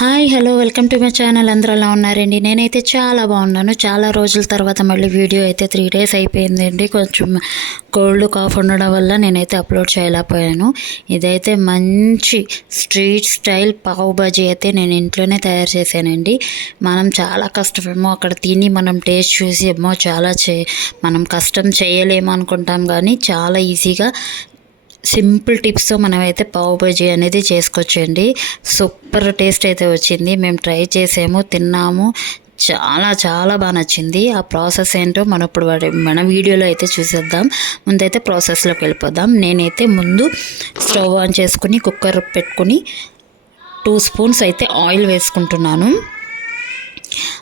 Hi hello welcome to my channel. అందరూ ఎలా ఉన్నారండి? నేనైతే చాలా బాగున్నాను. చాలా రోజుల తర్వాత మళ్ళీ వీడియో అయితే త్రీ డేస్ అయిపోయిందండి. కొంచెం కోల్డ్ కాఫ్ ఉండడం వల్ల నేనైతే అప్లోడ్ చేయలేకపోయాను. ఇదైతే మంచి స్ట్రీట్ స్టైల్ పావు బజీ అయితే నేను ఇంట్లోనే తయారు చేశానండి. మనం చాలా కష్టమేమో అక్కడ తిని మనం టేస్ట్ చూసి ఏమో చాలా చే మనం కష్టం చేయలేము అనుకుంటాం కానీ చాలా ఈజీగా సింపుల్ టిప్స్తో మనమైతే పావు బజీ అనేది చేసుకోవచ్చండి. సూపర్ టేస్ట్ అయితే వచ్చింది. మేము ట్రై చేసాము తిన్నాము. చాలా చాలా బాగా నచ్చింది. ఆ ప్రాసెస్ ఏంటో మనం ఇప్పుడు వాడి మన వీడియోలో అయితే చూసేద్దాం. ముందైతే ప్రాసెస్లోకి వెళ్ళిపోదాం. నేనైతే ముందు స్టవ్ ఆన్ చేసుకుని కుక్కర్ పెట్టుకుని టూ స్పూన్స్ అయితే ఆయిల్ వేసుకుంటున్నాను.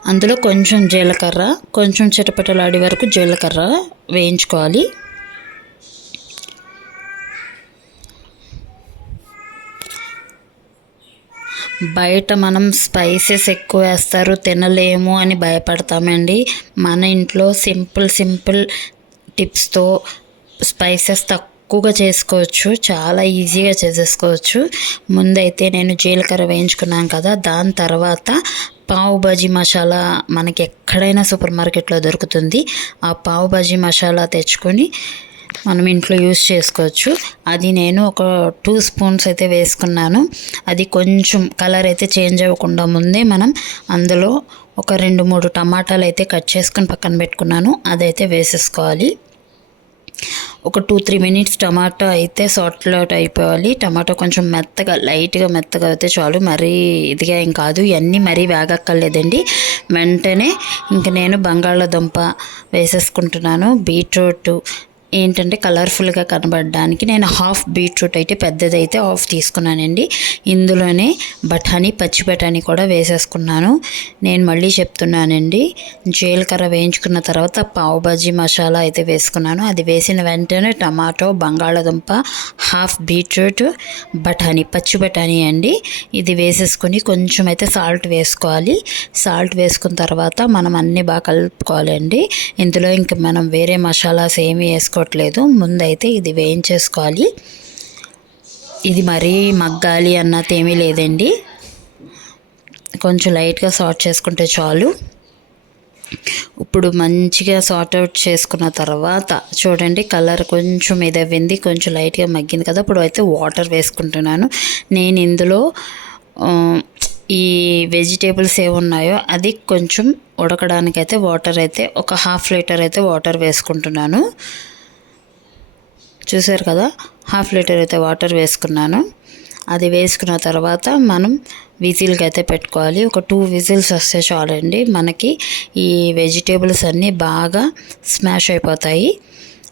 అందులో కొంచెం జీలకర్ర కొంచెం చిటపటలాడి వరకు జీలకర్ర వేయించుకోవాలి. బయట మనం స్పైసెస్ ఎక్కువ వేస్తారు తినలేము అని భయపడతామండి. మన ఇంట్లో సింపుల్ సింపుల్ టిప్స్తో స్పైసెస్ తక్కువగా చేసుకోవచ్చు చాలా ఈజీగా చేసేసుకోవచ్చు. ముందైతే నేను జీలకర్ర వేయించుకున్నాను కదా దాని తర్వాత పావు బజీ మసాలా మనకి ఎక్కడైనా సూపర్ మార్కెట్లో దొరుకుతుంది. ఆ పావు బజీ మసాలా తెచ్చుకొని మనం ఇంట్లో యూస్ చేసుకోవచ్చు. అది నేను ఒక టూ స్పూన్స్ అయితే వేసుకున్నాను. అది కొంచెం కలర్ అయితే చేంజ్ అవ్వకుండా ముందే మనం అందులో ఒక రెండు మూడు టమాటాలు అయితే కట్ చేసుకొని పక్కన పెట్టుకున్నాను. అదైతే వేసేసుకోవాలి. ఒక టూ త్రీ మినిట్స్ టమాటో అయితే సాల్ట్ అయిపోవాలి. టమాటో కొంచెం మెత్తగా లైట్గా మెత్తగా అయితే చాలు. మరీ ఇదిగా ఏం కాదు. ఇవన్నీ మరీ వేగక్కర్లేదండి. వెంటనే ఇంక నేను బంగాళాదుంప వేసేసుకుంటున్నాను. బీట్రూట్ ఏంటంటే కలర్ఫుల్గా కనబడడానికి నేను హాఫ్ బీట్రూట్ అయితే పెద్దదైతే హాఫ్ తీసుకున్నానండి. ఇందులోనే బఠానీ పచ్చి బఠానీ కూడా వేసేసుకున్నాను. నేను మళ్ళీ చెప్తున్నానండి జీలకర్ర వేయించుకున్న తర్వాత పావు బజ్జీ మసాలా అయితే వేసుకున్నాను. అది వేసిన వెంటనే టమాటో బంగాళాదుంప హాఫ్ బీట్రూట్ బఠానీ పచ్చి బఠానీ అండి. ఇది వేసేసుకొని కొంచెం అయితే సాల్ట్ వేసుకోవాలి. సాల్ట్ వేసుకున్న తర్వాత మనం అన్నీ బాగా కలుపుకోవాలండి. ఇందులో ఇంక మనం వేరే మసాలాస్ ఏమి వేసుకో వేసుకోవట్లేదు ముందైతే ఇది వేయించేసుకోవాలి. ఇది మరీ మగ్గాలి అన్నది ఏమీ లేదండి. కొంచెం లైట్గా సార్ట్ చేసుకుంటే చాలు. ఇప్పుడు మంచిగా సార్ట్ అవుట్ చేసుకున్న తర్వాత చూడండి కలర్ కొంచెం ఇదవ్వింది కొంచెం లైట్గా మగ్గింది కదా. ఇప్పుడు అయితే వాటర్ వేసుకుంటున్నాను. నేను ఇందులో ఈ వెజిటేబుల్స్ ఏమున్నాయో అది కొంచెం ఉడకడానికైతే వాటర్ అయితే ఒక హాఫ్ లీటర్ అయితే వాటర్ వేసుకుంటున్నాను. చూసారు కదా? హాఫ్ లీటర్ అయితే వాటర్ వేసుకున్నాను. అది వేసుకున్న తర్వాత మనం విజిల్కి అయితే పెట్టుకోవాలి. ఒక టూ విజిల్స్ వస్తే చాలండి. మనకి ఈ వెజిటేబుల్స్ అన్నీ బాగా స్మాష్ అయిపోతాయి.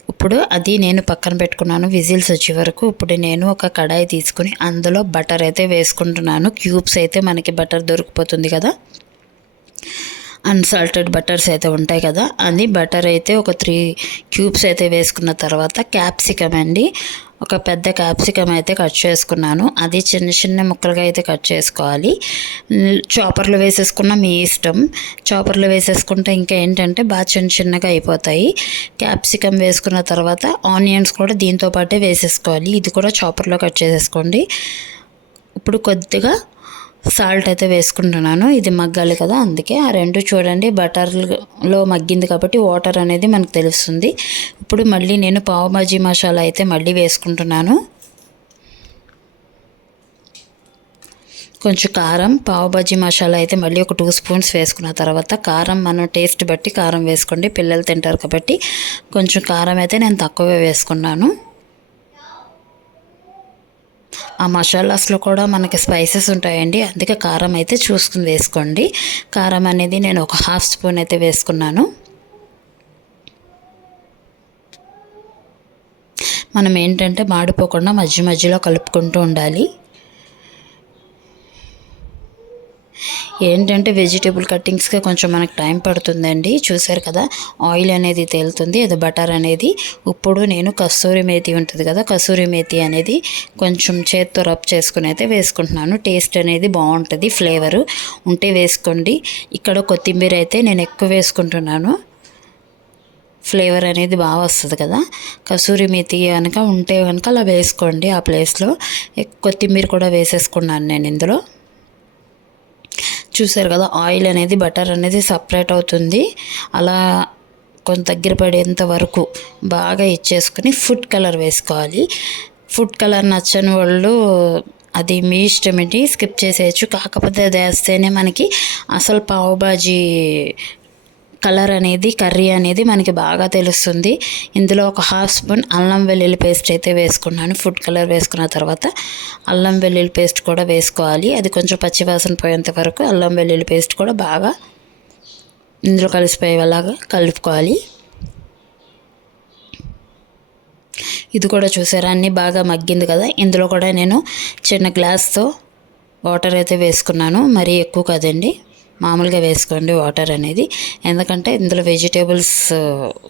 ఇప్పుడు అది నేను పక్కన పెట్టుకున్నాను. విజిల్స్ వచ్చే వరకు ఇప్పుడు నేను ఒక కడాయి తీసుకుని అందులో బటర్ అయితే వేసుకుంటున్నాను. క్యూబ్స్ అయితే మనకి బటర్ దొరికిపోతుంది కదా? అన్సాల్టెడ్ బటర్స్ అయితే ఉంటాయి కదా. అది బటర్ అయితే ఒక త్రీ క్యూబ్స్ అయితే వేసుకున్న తర్వాత క్యాప్సికమ్ అండి. ఒక పెద్ద క్యాప్సికమ్ అయితే కట్ చేసుకున్నాను. అది చిన్న చిన్న ముక్కలుగా అయితే కట్ చేసుకోవాలి. చాపర్లు వేసేసుకున్న మీ ఇష్టం. చాపర్లు వేసేసుకుంటే ఇంకా ఏంటంటే బాగా చిన్న చిన్నగా అయిపోతాయి. క్యాప్సికమ్ వేసుకున్న తర్వాత ఆనియన్స్ కూడా దీంతో పాటే వేసేసుకోవాలి. ఇది కూడా చాపర్లో కట్ చేసేసుకోండి. ఇప్పుడు కొద్దిగా సాల్ట్ అయితే వేసుకుంటున్నాను. ఇది మగ్గాలి కదా అందుకే ఆ రెండు చూడండి బటర్లో మగ్గింది కాబట్టి వాటర్ అనేది మనకు తెలుస్తుంది. ఇప్పుడు మళ్ళీ నేను పావు భాజీ మసాలా అయితే మళ్ళీ వేసుకుంటున్నాను. కొంచెం కారం పావు మసాలా అయితే మళ్ళీ ఒక టూ స్పూన్స్ వేసుకున్న తర్వాత కారం మనం టేస్ట్ బట్టి కారం వేసుకోండి. పిల్లలు తింటారు కాబట్టి కొంచెం కారం అయితే నేను తక్కువే వేసుకున్నాను. ఆ మసాలాస్లో కూడా మనకి స్పైసెస్ ఉంటాయండి. అందుకే కారం అయితే చూసుకుని వేసుకోండి. కారం అనేది నేను ఒక హాఫ్ స్పూన్ అయితే వేసుకున్నాను. మనం ఏంటంటే మాడిపోకుండా మధ్య మధ్యలో కలుపుకుంటూ ఉండాలి. ఏంటంటే వెజిటేబుల్ కట్టింగ్స్కి కొంచెం మనకు టైం పడుతుందండి. చూసారు కదా? ఆయిల్ అనేది తేలుతుంది. అది బటర్ అనేది. ఇప్పుడు నేను కస్తూరి మేతి ఉంటుంది కదా? కస్తూరి మేతి అనేది కొంచెం చేత్తో రబ్ చేసుకుని అయితే వేసుకుంటున్నాను. టేస్ట్ అనేది బాగుంటుంది ఫ్లేవర్ ఉంటే వేసుకోండి. ఇక్కడ కొత్తిమీర అయితే నేను ఎక్కువ వేసుకుంటున్నాను. ఫ్లేవర్ అనేది బాగా వస్తుంది కదా? కసూరి మేతి కనుక ఉంటే కనుక అలా వేసుకోండి ఆ ప్లేస్లో కొత్తిమీర కూడా వేసేసుకున్నాను నేను ఇందులో. చూసారు కదా ఆయిల్ అనేది బటర్ అనేది సపరేట్ అవుతుంది. అలా కొంత దగ్గర పడేంత వరకు బాగా ఇచ్చేసుకుని ఫుడ్ కలర్ వేసుకోవాలి. ఫుడ్ కలర్ నచ్చని వాళ్ళు అది మీ ఇష్టమేంటి స్కిప్ చేసేయచ్చు. కాకపోతే అది వేస్తేనే మనకి అసలు పావుబాజీ కలర్ అనేది కర్రీ అనేది మనకి బాగా తెలుస్తుంది. ఇందులో ఒక హాఫ్ స్పూన్ అల్లం వెల్లుల్లి పేస్ట్ అయితే వేసుకున్నాను. ఫుడ్ కలర్ వేసుకున్న తర్వాత అల్లం వెల్లుల్లి పేస్ట్ కూడా వేసుకోవాలి. అది కొంచెం పచ్చివాసన పోయేంత వరకు అల్లం వెల్లుల్లి పేస్ట్ కూడా బాగా ఇందులో కలిసిపోయేలాగా కలుపుకోవాలి. ఇది కూడా చూసారా? అన్నీ బాగా మగ్గింది కదా? ఇందులో కూడా నేను చిన్న గ్లాస్తో వాటర్ అయితే వేసుకున్నాను. మరీ ఎక్కువ కదండి. మామూలుగా వేసుకోండి వాటర్ అనేది. ఎందుకంటే ఇందులో వెజిటేబుల్స్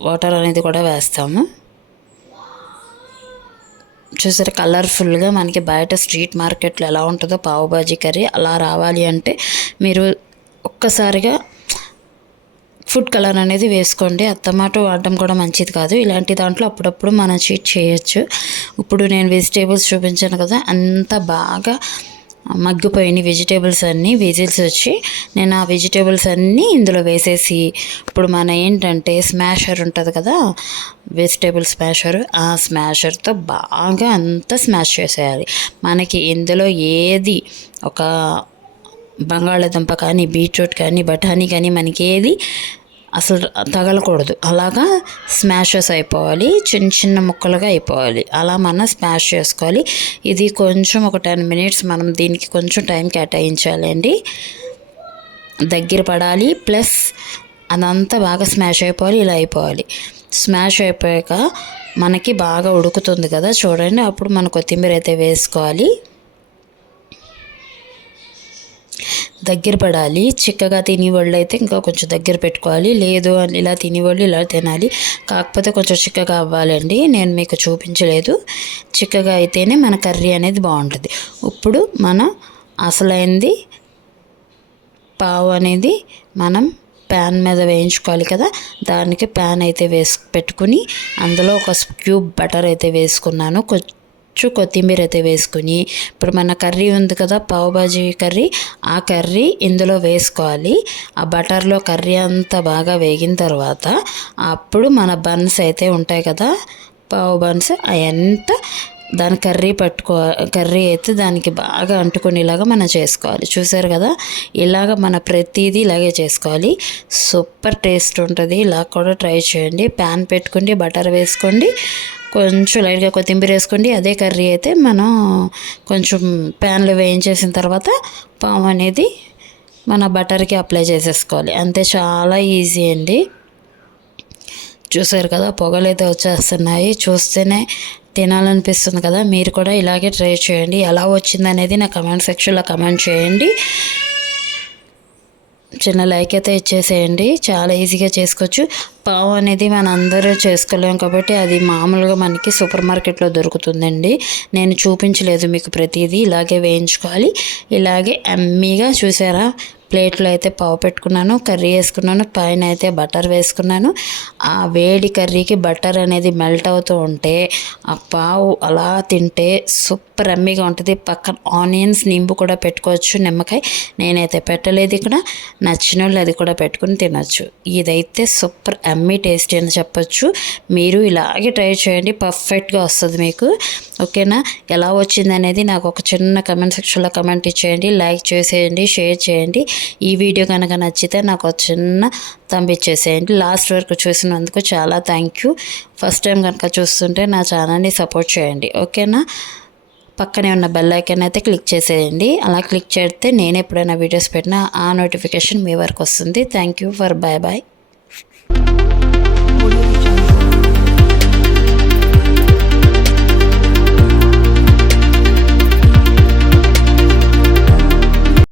వాటర్ అనేది కూడా వేస్తాము. చూసారు కలర్ఫుల్గా మనకి బయట స్ట్రీట్ మార్కెట్లో ఎలా ఉంటుందో పావుబాజీ కర్రీ అలా రావాలి అంటే మీరు ఒక్కసారిగా ఫుడ్ కలర్ అనేది వేసుకోండి. అత్తమాట వాడడం కూడా మంచిది కాదు. ఇలాంటి దాంట్లో అప్పుడప్పుడు మనం చీట్ చేయొచ్చు. ఇప్పుడు నేను వెజిటేబుల్స్ చూపించాను కదా అంత బాగా మగ్గిపోయిన వెజిటేబుల్స్ అన్నీ విజిల్స్ వచ్చి నేను ఆ వెజిటేబుల్స్ అన్నీ ఇందులో వేసేసి ఇప్పుడు మన ఏంటంటే స్మాషర్ ఉంటుంది కదా వెజిటేబుల్ స్మాషర్ ఆ స్మాషర్తో బాగా అంతా స్మాష్ చేసేయాలి. మనకి ఇందులో ఏది ఒక బంగాళాదుంప కానీ బీట్రూట్ కానీ బఠానీ కానీ మనకి ఏది అసలు తగలకూడదు. అలాగా స్మాషెస్ అయిపోవాలి చిన్న చిన్న ముక్కలుగా అయిపోవాలి. అలా మనం స్మాష్ చేసుకోవాలి. ఇది కొంచెం ఒక టెన్ మినిట్స్ మనం దీనికి కొంచెం టైం కేటాయించాలండి దగ్గర పడాలి ప్లస్ అదంతా బాగా స్మాష్ అయిపోవాలి ఇలా అయిపోవాలి. స్మాష్ అయిపోయాక మనకి బాగా ఉడుకుతుంది కదా చూడండి. అప్పుడు మన కొత్తిమీర అయితే వేసుకోవాలి. దగ్గర పడాలి. చిక్కగా తినేవాళ్ళు అయితే ఇంకా కొంచెం దగ్గర పెట్టుకోవాలి. లేదు అని ఇలా తినేవాళ్ళు ఇలా తినాలి. కాకపోతే కొంచెం చిక్కగా అవ్వాలండి. నేను మీకు చూపించలేదు. చిక్కగా అయితేనే మన కర్రీ అనేది బాగుంటుంది. ఇప్పుడు మన అసలైంది పావు అనేది మనం ప్యాన్ మీద వేయించుకోవాలి కదా. దానికి ప్యాన్ అయితే వేసి పెట్టుకుని అందులో ఒక క్యూబ్ బటర్ అయితే వేసుకున్నాను. కొంచెం కొంచెం కొత్తిమీర అయితే వేసుకుని ఇప్పుడు మన కర్రీ ఉంది కదా పావుబాజీ కర్రీ ఆ కర్రీ ఇందులో వేసుకోవాలి. ఆ బటర్లో కర్రీ అంతా బాగా వేగిన తర్వాత అప్పుడు మన బన్స్ అయితే ఉంటాయి కదా పావు బన్స్ అవంతా దాని కర్రీ పట్టుకో కర్రీ అయితే దానికి బాగా అంటుకునేలాగా మనం చేసుకోవాలి. చూసారు కదా ఇలాగ మన ప్రతిదీ ఇలాగే చేసుకోవాలి. సూపర్ టేస్ట్ ఉంటుంది. ఇలా కూడా ట్రై చేయండి. ప్యాన్ పెట్టుకోండి బటర్ వేసుకోండి. కొంచెం లైట్గా కొత్తిమీర వేసుకోండి. అదే కర్రీ అయితే మనం కొంచెం ప్యాన్లో వేయించేసిన తర్వాత పాము అనేది మన బటర్కి అప్లై చేసేసుకోవాలి. అంతే చాలా ఈజీ అండి. చూసారు కదా పొగలు అయితే వచ్చేస్తున్నాయి. చూస్తేనే తినాలనిపిస్తుంది కదా. మీరు కూడా ఇలాగే ట్రై చేయండి. ఎలా వచ్చింది అనేది నా కమెంట్ సెక్షన్లో కమెంట్ చేయండి. చిన్న లైక్ అయితే ఇచ్చేసేయండి. చాలా ఈజీగా చేసుకోవచ్చు. పావు అనేది మన అందరూ చేసుకోలేం కాబట్టి అది మామూలుగా మనకి సూపర్ మార్కెట్లో దొరుకుతుందండి. నేను చూపించలేదు మీకు ప్రతిదీ. ఇలాగే వేయించుకోవాలి. ఇలాగే అమ్మీగా చూసారా? ప్లేట్లో అయితే పావు పెట్టుకున్నాను కర్రీ వేసుకున్నాను పైన అయితే బటర్ వేసుకున్నాను. ఆ వేడి కర్రీకి బటర్ అనేది మెల్ట్ అవుతూ ఉంటే ఆ పావు అలా తింటే సూప్ సూపర్ అమ్మీగా ఉంటుంది. పక్కన ఆనియన్స్ నింబు కూడా పెట్టుకోవచ్చు. నిమ్మకాయ నేనైతే పెట్టలేదు ఇక్కడ. నచ్చిన వాళ్ళు అది కూడా పెట్టుకుని తినొచ్చు. ఇదైతే సూపర్ అమ్మీ టేస్టీ అని చెప్పొచ్చు. మీరు ఇలాగే ట్రై చేయండి. పర్ఫెక్ట్గా వస్తుంది మీకు. ఓకేనా? ఎలా వచ్చింది అనేది నాకు ఒక చిన్న కమెంట్ సెక్షన్లో కమెంట్ ఇచ్చేయండి. లైక్ చేసేయండి. షేర్ చేయండి. ఈ వీడియో కనుక నచ్చితే నాకు ఒక చిన్న తంబిచ్చేసేయండి లాస్ట్ వరకు చూసినందుకు చాలా థ్యాంక్ యూ. ఫస్ట్ టైం కనుక చూస్తుంటే నా ఛానల్ని సపోర్ట్ చేయండి. ఓకేనా? పక్కనే ఉన్న బెల్ ఐకాన్ అయితే క్లిక్ చేసేయండి. అలా క్లిక్ చేస్తే నేను ఎప్పుడైనా వీడియోస్ పెట్టినా ఆ నోటిఫికేషన్ మీ వరకు వస్తుంది. Thank you for bye bye